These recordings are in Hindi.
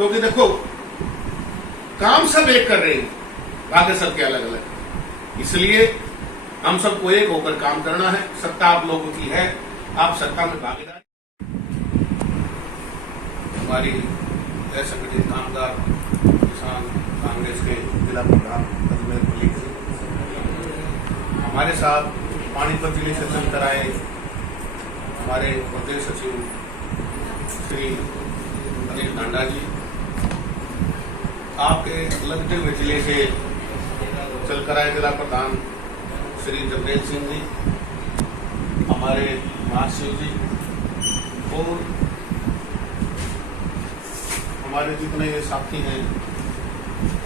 क्योंकि देखो काम सब एक कर रहे हैं, भाग्य सबके अलग अलग। इसलिए हम सबको एक होकर काम करना है। सत्ता आप लोगों की है, आप सत्ता में भागीदार। हमारी असंगठित कामगार किसान कांग्रेस के जिला प्रधान अजमेर मलिक हमारे साथ पानीपत जिले से चल कर आए हमारे प्रदेश सचिव श्री अनिल टांडा जी, आपके लगते हुए जिले से चल कर आए जिला प्रधान श्री जगदेव सिंह जी, हमारे महाशिव जी और हमारे जितने ये साथी हैं,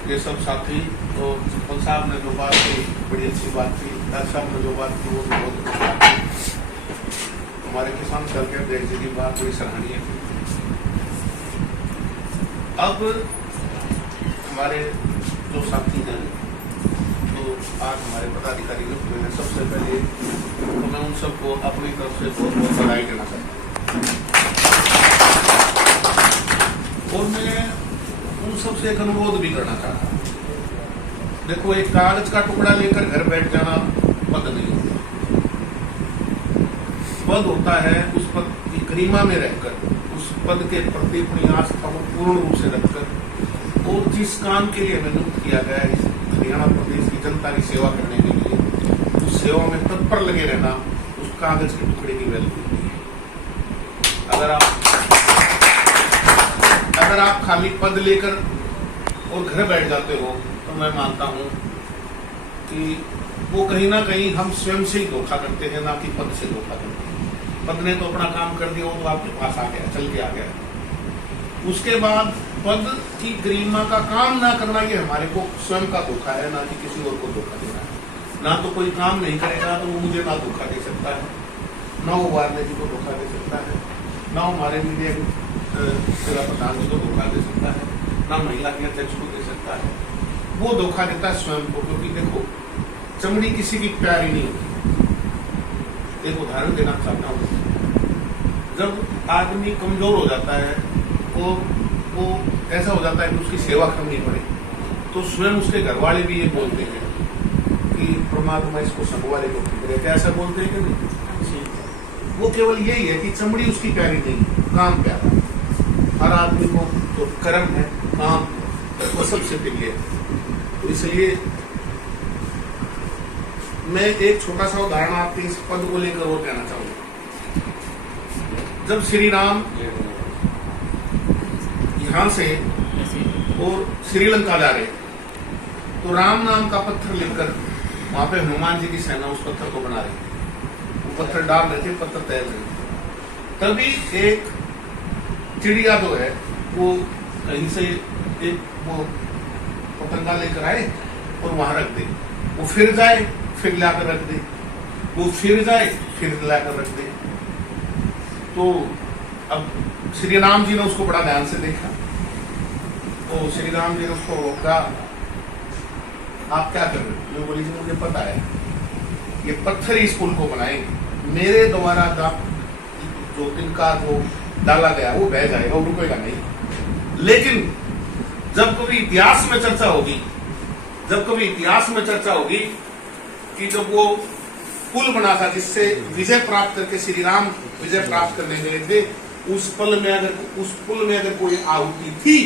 ये सब साथी। तो सरपंच साहब ने जो बात की बड़ी अच्छी बात की, डॉक्टर साहब ने जो बात की वो भी बहुत अच्छी बात की। हमारे किसान दल के अध्यक्ष जी की बात बड़ी सराहनीय थी। अब हमारे जो साथी हैं, तो आज हमारे पदाधिकारी नियुक्त हुए हैं, सबसे पहले तो मैं उन सबको अपनी तरफ से बहुत बहुत बधाई देना चाहता हूँ। और मैं उन सबसे एक अनुरोध भी करना चाहता हूँ। देखो, एक कागज का टुकड़ा लेकर घर बैठ जाना पद नहीं होता। पद होता है उस पद की गरिमा में रहकर, उस पद के प्रति अपनी आस्था को पूर्ण रूप से रखकर और जिस काम के लिए मैंने किया गया है हरियाणा प्रदेश की जनता की सेवा करने के लिए, उस सेवा में तत्पर लगे रहना उस कागज के टुकड़े की वैल्यू होती है। अगर आप खाली पद लेकर और घर बैठ जाते हो तो मैं मानता हूं कि वो कहीं ना कहीं हम स्वयं से ही धोखा करते हैं, ना कि पद से धोखा करते हैं। पद ने तो अपना काम कर दिया, वो तो आपके पास आ गया, चल के आ गया। उसके बाद पद की गरिमा का काम ना करना, ये हमारे को स्वयं का धोखा है, ना कि किसी और को धोखा देना है। ना तो कोई काम नहीं करेगा तो वो मुझे ना धोखा दे सकता है, ना वो वार्ने जी को धोखा दे सकता है, ना हमारे मीडिया जिला प्रधान जी को धोखा दे सकता है, ना महिला के अध्यक्ष को दे सकता है। वो धोखा देता है स्वयं को, क्योंकि देखो चमड़ी किसी की प्यारी नहीं होती। एक उदाहरण देना चाहता हूँ, जब आदमी कमजोर हो जाता है तो वो ऐसा हो जाता है कि उसकी सेवा करनी पड़े, तो स्वयं उसके घर वाले भी ये बोलते हैं कि परमात्मा इसको सब वाले को ठीक रहे। ऐसा बोलते हैं कि नहीं? वो केवल यही है कि चमड़ी उसकी प्यारी नहीं, काम प्यारा। हर आदमी को जो कर्म है, काम वो सबसे प्रिय है। तो इसलिए मैं एक छोटा सा उदाहरण आपके इस पद को लेकर और कहना चाहूंगा। जब श्री राम यहां से और श्रीलंका जा रहे तो राम नाम का पत्थर लिखकर वहां पे हनुमान जी की सेना उस पत्थर को बना रही थी। वो पत्थर डाल रहे थे, पत्थर तैर रहे थे। तभी एक चिड़िया जो है वो कहीं से एक वो पतंगा लेकर आए और वहां रख दे। वो फिर जाए, फिर लाकर रख दे, वो फिर जाए, फिर लाकर रख दे। तो अब श्री राम जी ने उसको बड़ा ध्यान से देखा। तो श्री राम जी ने उसको रोका, आप क्या कर रहे हो? मैं बोली जी मुझे पता है ये पत्थर इस पुल को बनाएंगे, मेरे द्वारा जो तिनका जो डाला गया वो बह जाएगा, वो रुकेगा नहीं। लेकिन जब कभी इतिहास में चर्चा होगी कि जब वो पुल बना था जिससे विजय प्राप्त करके श्री राम विजय प्राप्त करने गए थे, उस पुल में अगर कोई आहुति थी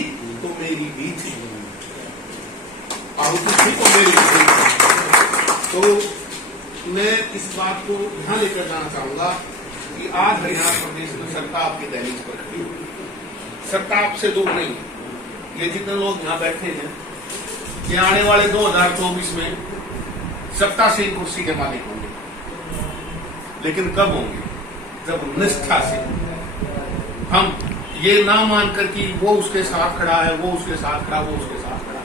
तो मेरी भी थी, आहुति थी तो मेरी भी थी। तो मैं इस बात को ध्यान लेकर जाना चाहूंगा कि आज हरियाणा प्रदेश में सत्ता आपकी दहलीज पर खड़ी है। सत्ता आपसे दूर नहीं। ये जितने लोग यहाँ बैठे हैं, ये आने वाले 2024 में सत्ता से कुर्सी के मालिक होंगे, लेकिन कब होंगे? जब निष्ठा से हम ये ना मानकर कि वो उसके साथ खड़ा है, वो उसके साथ खड़ा, वो उसके साथ खड़ा।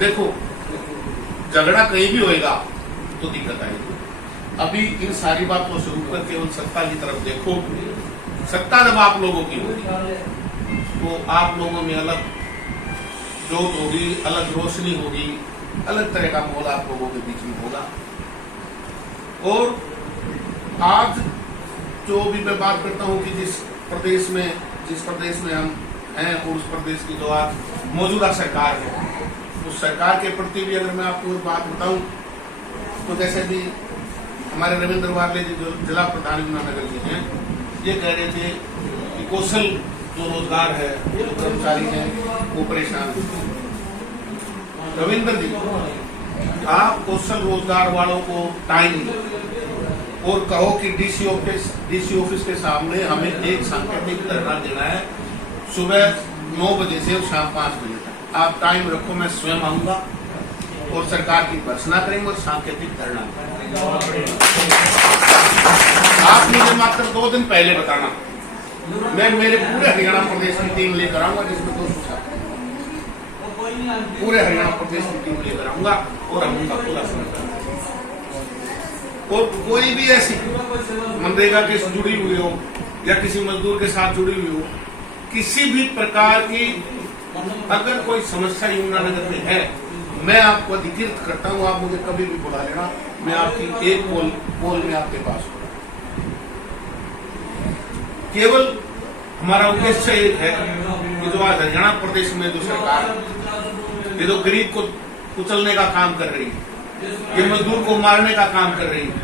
देखो, झगड़ा कहीं भी होएगा तो दिक्कत आएगी। अभी इन सारी बातों से ऊपर केवल सत्ता की तरफ देखो। सत्ता जब आप लोगों की होगी तो आप लोगों में अलग जोत होगी, अलग रोशनी होगी, अलग तरह का माहौल आप लोगों के बीच में होगा। और आज जो भी मैं बात करता हूं कि जिस प्रदेश में हम हैं और उस प्रदेश की जो आज मौजूदा सरकार है, उस सरकार के प्रति भी अगर मैं आपको एक बात बताऊं तो जैसे कि हमारे रविंद्र वार्ले जी जो जिला प्रधान यमुनानगर जी हैं, ये कह रहे थे कि कौशल जो रोजगार है, जो कर्मचारी हैं वो परेशान हैं। रविंद्र जी, आप कौशल रोजगार वालों को टाइम दो और कहो कि डीसी ऑफिस के सामने हमें एक सांकेतिक धरना देना है सुबह 9 बजे से शाम 5 बजे तक। आप टाइम रखो, मैं स्वयं आऊंगा और सरकार की भर्त्सना करेंगे और सांकेतिक धरना। आप मुझे मात्र 2 दिन पहले बताना, मैं मेरे पूरे हरियाणा प्रदेश की टीम लेकर आऊंगा, जिसमें 2 सुझाव पूरे हरियाणा प्रदेश की टीम लेकर आऊंगा और हम उनका पूरा समर्थन। और कोई भी ऐसी मनरेगा के से जुड़ी हुई हो या किसी मजदूर के साथ जुड़ी हुई हो, किसी भी प्रकार की अगर कोई समस्या यमुनानगर में है, मैं आपको अधिकृत करता हूं, आप मुझे कभी भी बुला लेना, मैं आपकी एक पोल में आपके पास हूँ। केवल हमारा उद्देश्य एक है कि जो आज हरियाणा प्रदेश में जो सरकार ये जो गरीब को कुचलने का काम कर रही है, ये मजदूर को मारने का काम कर रही है,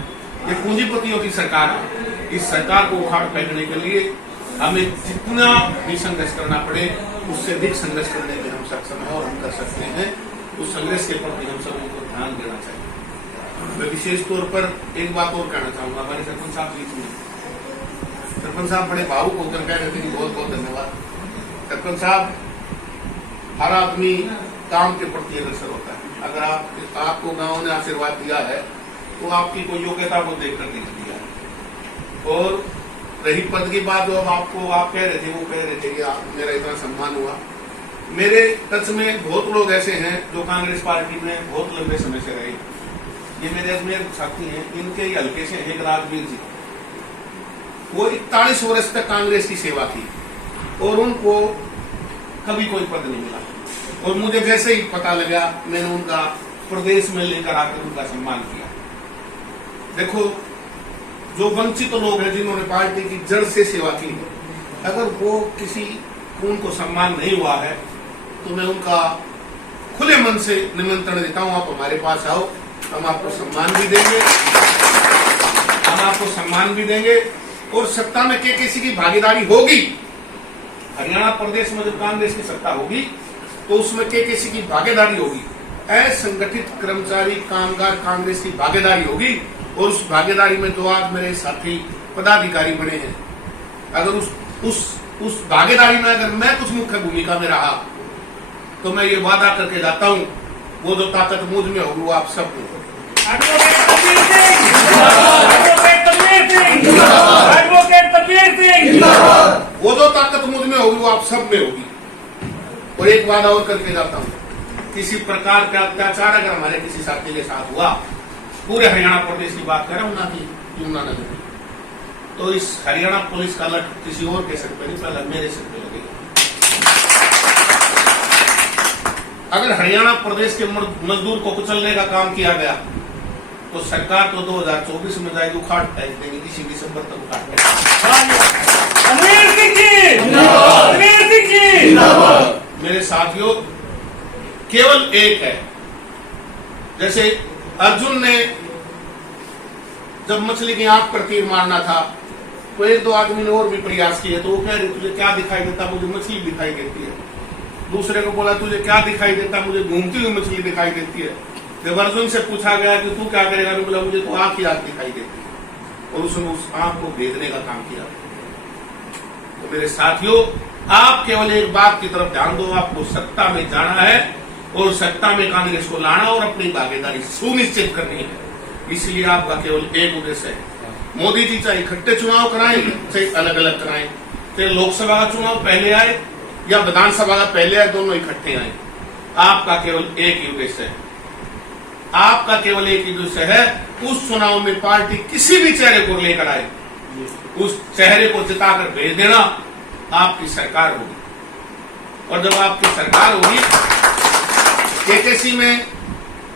ये पूंजीपतियों की सरकार है, इस सरकार को उखाड़ फेंकने के लिए हमें जितना भी संघर्ष करना पड़े उससे अधिक संघर्ष करने में हम सक्षम हैं और हम कर सकते हैं। उस संघर्ष के प्रति हम सभी को ध्यान देना चाहिए। मैं विशेष तौर पर एक बात और कहना चाहूंगा, हमारे सरपंच साहब बीच में, सरपंच साहब बड़े भावुक होकर कह रहे थे कि बहुत बहुत धन्यवाद। सरपंच साहब, हर आदमी काम के प्रति अग्रसर होता है। अगर आपको गांव ने आशीर्वाद दिया है तो आपकी कोई योग्यता को देखकर नहीं दिया है। और रही पद की बात, जो आपको आप कह रहे थे, वो कह रहे थे कि मेरा इतना सम्मान हुआ। मेरे टच में बहुत लोग ऐसे हैं जो कांग्रेस पार्टी में बहुत लंबे समय से रहे। ये मेरे अजमेर साथी हैं, इनके ही हल्के से एक राजवीर जी, वो 41 वर्ष तक कांग्रेस की सेवा की और उनको कभी कोई पद नहीं मिला। और मुझे जैसे ही पता लगा, मैंने उनका प्रदेश में लेकर आकर उनका सम्मान किया। देखो, जो वंचित लोग हैं जिन्होंने पार्टी की जड़ से सेवा की है, अगर वो किसी उनको सम्मान नहीं हुआ है तो मैं उनका खुले मन से निमंत्रण देता हूं, आप हमारे पास आओ, हम आपको सम्मान भी देंगे और सत्ता में किसी की भागीदारी होगी। हरियाणा प्रदेश में जब कांग्रेस की सत्ता होगी तो उसमें किसी की भागीदारी होगी, असंगठित कर्मचारी कामगार कांग्रेस की भागीदारी होगी। और उस भागीदारी में जो आज मेरे साथी पदाधिकारी बने हैं, अगर उस भागीदारी में अगर मैं कुछ मुख्य भूमिका में रहा तो मैं ये वादा करके जाता हूं, वो जो ताकत मुझ में होगी वो आप सब में होगी। वो जो ताकत मुझ में होगी वो आप सब में होगी। और एक वादा और करके जाता हूं, किसी प्रकार का अत्याचार अगर हमारे किसी साथी के साथ हुआ, पूरे हरियाणा प्रदेश की बात कर रहा हूं, ना कि यमुनानगर में, तो इस हरियाणा पुलिस का लट किसी और के सर पे नहीं, पहले मेरे सर पे लगेगा। अगर हरियाणा प्रदेश के मजदूर को कुचलने का काम किया गया तो सरकार तो 2024 में जाएगी, उखाड़ फेंक देंगे, इसी दिसंबर तक उखाड़ फेंक। मेरे साथियों, केवल एक है, जैसे अर्जुन ने जब मछली की आंख पर तीर मारना था तो 1-2 आदमी ने और भी प्रयास किए, तो वो कह रहे तुझे क्या दिखाई देता, मुझे मछली दिखाई देती है। दूसरे को बोला तुझे क्या दिखाई देता, मुझे घूमती हुई मछली दिखाई देती है। जब अर्जुन से पूछा गया कि तू क्या करेगा, तो बोला मुझे तो आंख ही आंख दिखाई देती है, और उसने उस आंख को भेदने का काम किया। तो मेरे साथियों, आप केवल एक बात की तरफ ध्यान दो, आपको सत्ता में जाना है और सत्ता में कांग्रेस को लाना और अपनी भागीदारी सुनिश्चित करनी है। इसलिए आपका केवल एक उद्देश्य है, मोदी जी चाहे इकट्ठे चुनाव कराएं चाहे अलग अलग कराएं, चाहे लोकसभा का चुनाव पहले आए या विधानसभा का पहले आए, दोनों इकट्ठे आए, आपका केवल एक ही उद्देश्य है। आपका केवल एक ही उद्देश्य है, उस चुनाव में पार्टी किसी भी चेहरे को लेकर आए, उस चेहरे को जिताकर भेज देना, आपकी सरकार होगी। और जब आपकी सरकार होगी, केकेसी में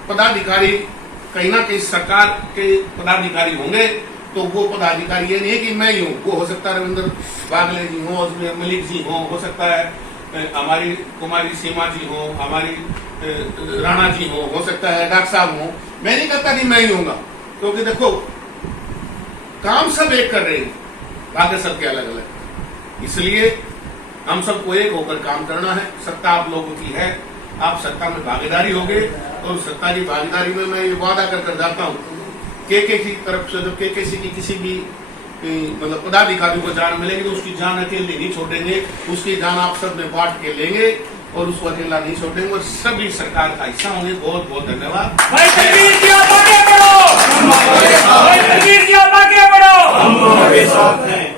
पदाधिकारी कहीं ना कहीं सरकार के पदाधिकारी होंगे, तो वो पदाधिकारी ये नहीं है कि मैं ही हूँ, वो हो सकता है रविंद्र वागले जी हो, अजमेर मलिक जी हो सकता है हमारी कुमारी सीमा जी हो, हमारी राणा जी हो सकता है डॉक्टर साहब हो। मैं नहीं कहता कि मैं ही होऊंगा, क्योंकि देखो काम सब एक कर रहे हैं, भाग्य सबके अलग अलग। इसलिए हम सबको एक होकर काम करना है। सत्ता आप लोगों की है, आप सत्ता में भागीदारी होंगे, और सत्ता की भागीदारी में मैं ये वादा कर जाता हूँ, केके की तरफ से जब केके की किसी भी मतलब पदाधिकारी को जान मिलेगी तो उसकी जान अकेले नहीं छोड़ेंगे, उसकी जान आप सब में बांट के लेंगे और उसको अकेला नहीं छोड़ेंगे, और सभी सरकार का हिस्सा होंगे। बहुत बहुत धन्यवाद। भाई तकबीर की आप आगे बढ़ो, भाई तकबीर की आप आगे बढ़ो, हम आपके साथ हैं।